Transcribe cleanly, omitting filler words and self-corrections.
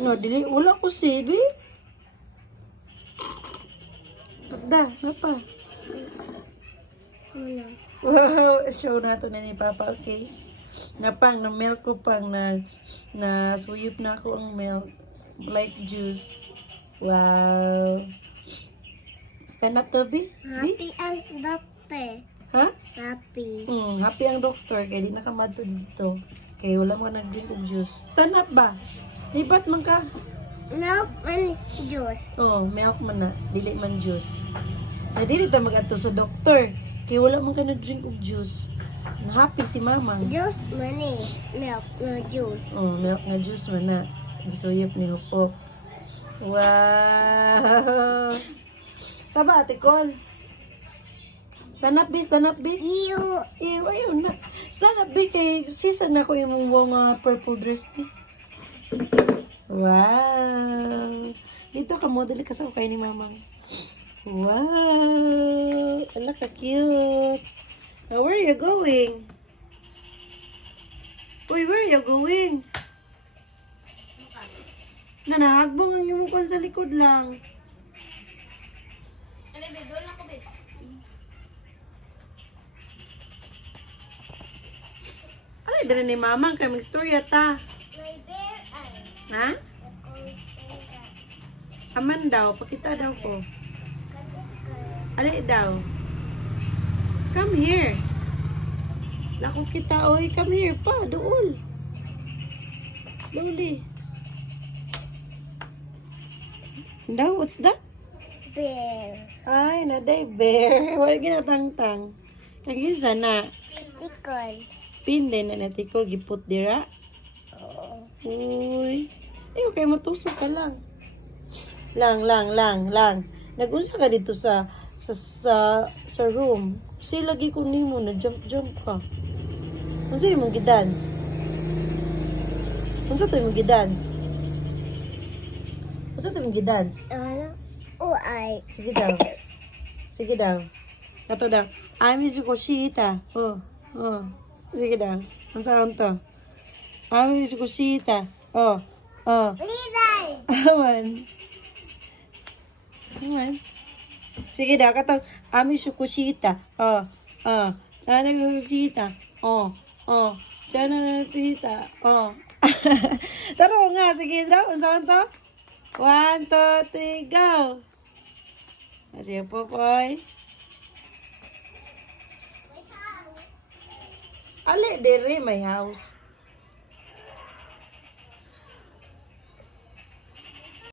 No, dili, wala ko sibi. Pagda, napa. Wala. Wow, show na to na ni Papa, okay? Napang, na milk ko pang na suyop na ako ang milk. Like juice. Wow. Stand up, Toby? Happy ang doktor. Ha? Happy. Happy ang doktor, kaya di nakamadto dito. Kaya wala mo nag-drink og juice. Stand up ba? Lipat man ka. Milk and juice. Oh, milk man na. Dili man juice. Na dili ta mag-adto sa doktor. Kaya wala man ka nag-drink og juice. Na happy si Mamang. Juice money. Milk na juice. Oh, milk nga juice man na. Gisuyop ni Hupop. Wow! Saba, Ate Col. Stand up, B. Stand up, B. You. Ayun na. Stand up, B. Kay season na ko yung mga purple dress, B. Wow! Dito ka mo. Dali ka sa kay ni Mamang. Wow! Ala ka cute. Now, where are you going? Uy, where are you going? Nanahagbong ang iyong mukha sa likod lang. Alay, dala ni Mamang kay mag-storya ta. My bear ay. Ha? Aman daw, pakita daw ko. Alay daw. Come here. Lako kita, oy, come here pa, doon. Slowly. Daw, what's that? Bear. Ay, naday bear. Wala ginatangtang. Kagisa na. Tikol. Pinde na natikol, giput dira. Uy. Ay, okay, matusok ka lang. Lang. Nagunsa ka dito sa room. Kasi lagi ko nimo na jump ka. Unsa imong gidance? Unsa to imong gidance? Unsa to imong gidance? Ano? Uay. Sige daw. Sige daw. Kato daw. Ami Koshita. Oh. Sige daw. Ang saan to? Ami Koshita. Oh. Lizay. Aman. Sige daw. Kato. Ami Koshita. Oh. Sana Koshita. Oh. Sana Koshita. Oh. Taro nga. Sige daw. Ang saan to? 1, 2, 3, go! Kasi po, boy. Ali, dere, my house.